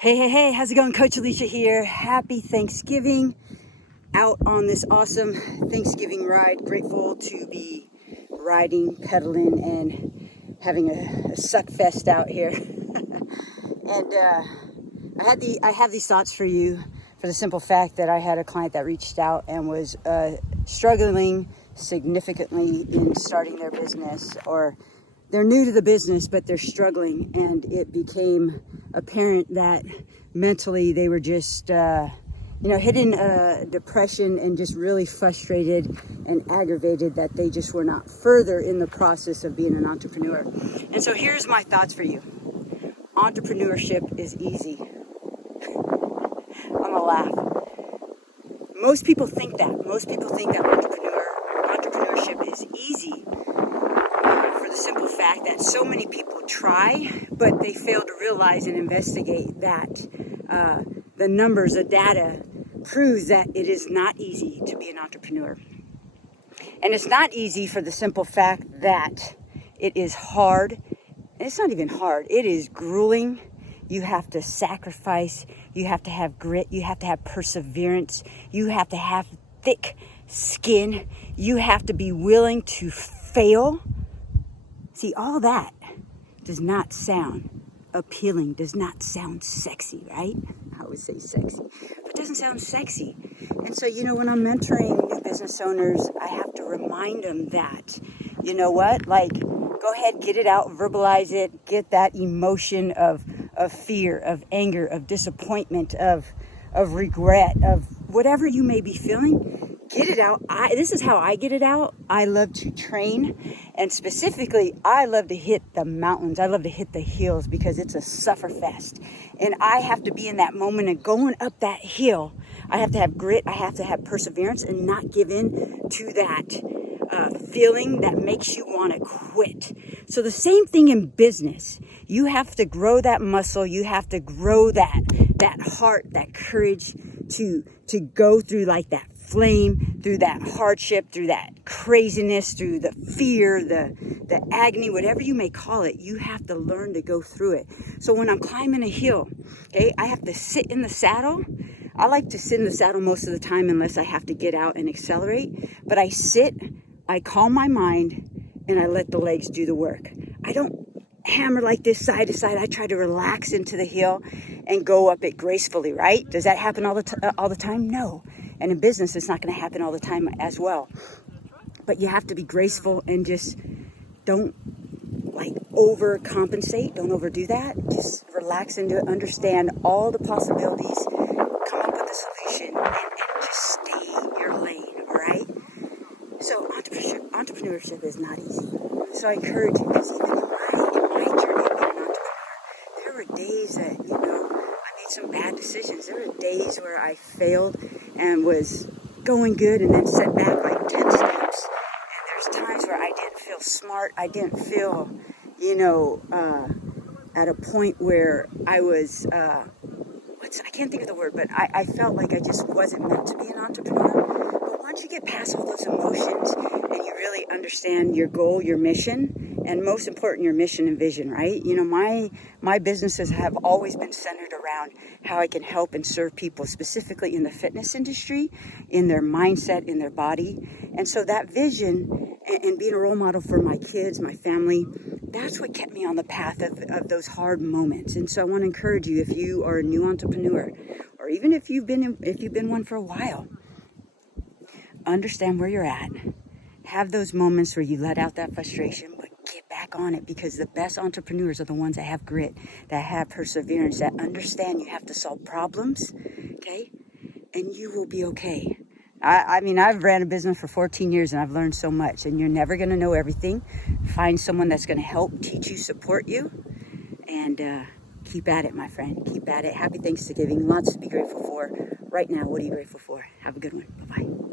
Hey, how's it going? Coach Alisha here. Happy Thanksgiving. Out on this awesome Thanksgiving ride. Grateful to be riding, pedaling, and having a suck fest out here. And I have these thoughts for you for the simple fact that I had a client that reached out and was struggling significantly in starting their business, or they're new to the business, but they're struggling, and it became apparent that mentally they were just, hitting depression and just really frustrated and aggravated that they just were not further in the process of being an entrepreneur. And so here's my thoughts for you. Entrepreneurship is easy. I'm gonna laugh. Most people think that. Most people think that entrepreneurship is easy. For the simple fact that so many people try, but they fail to realize and investigate that the numbers, the data proves that it is not easy to be an entrepreneur. And it's not easy for the simple fact that it is hard. And it's not even hard. It is grueling. You have to sacrifice. You have to have grit. You have to have perseverance. You have to have thick skin. You have to be willing to fail. See, all that does not sound appealing, does not sound sexy, right? I would say sexy, but it doesn't sound sexy. And so, when I'm mentoring new business owners, I have to remind them that, go ahead, get it out, verbalize it, get that emotion of fear, of anger, of disappointment, of regret, of whatever you may be feeling. Get it out. This is how I get it out. I love to train, and specifically, I love to hit the mountains. I love to hit the hills because it's a suffer fest, and I have to be in that moment of going up that hill. I have to have grit. I have to have perseverance and not give in to that feeling that makes you want to quit. So the same thing in business. You have to grow that muscle. You have to grow that heart, that courage to go through like that flame, through that hardship, through that craziness, through the fear, the agony, whatever you may call it. You have to learn to go through it. So when I'm climbing a hill, okay, I have to sit in the saddle. I like to sit in the saddle most of the time unless I have to get out and accelerate. But I sit, I calm my mind, and I let the legs do the work. I don't hammer like this side to side. I try to relax into the hill and go up it gracefully, right? Does that happen all the time? No. And in business, it's not going to happen all the time as well. But you have to be graceful and just don't overcompensate. Don't overdo that. Just relax into it. Understand all the possibilities. Come up with a solution and just stay in your lane, all right? So entrepreneurship is not easy. So I encourage you, because even in my journey of being an entrepreneur, there were days that, I made some bad decisions. There were days where I failed and was going good and then set back like 10 steps. And there's times where I didn't feel smart. I didn't feel, at a point where I was, I can't think of the word, but I felt like I just wasn't meant to be an entrepreneur. But once you get past all those emotions and you really understand your goal, your mission, and most important, your mission and vision, right? My businesses have always been centered around how I can help and serve people, specifically in the fitness industry, in their mindset, in their body. And so that vision and being a role model for my kids, my family, that's what kept me on the path of those hard moments. And so I want to encourage you, if you are a new entrepreneur, or even if you've been one for a while, understand where you're at. Have those moments where you let out that frustration, but get back on it, because the best entrepreneurs are the ones that have grit, that have perseverance, that understand you have to solve problems, okay? And you will be okay. I've ran a business for 14 years and I've learned so much, and you're never going to know everything. Find someone that's going to help, teach you, support you, and keep at it, my friend. Keep at it. Happy Thanksgiving. Lots to be grateful for. Right now, what are you grateful for? Have a good one. Bye-bye.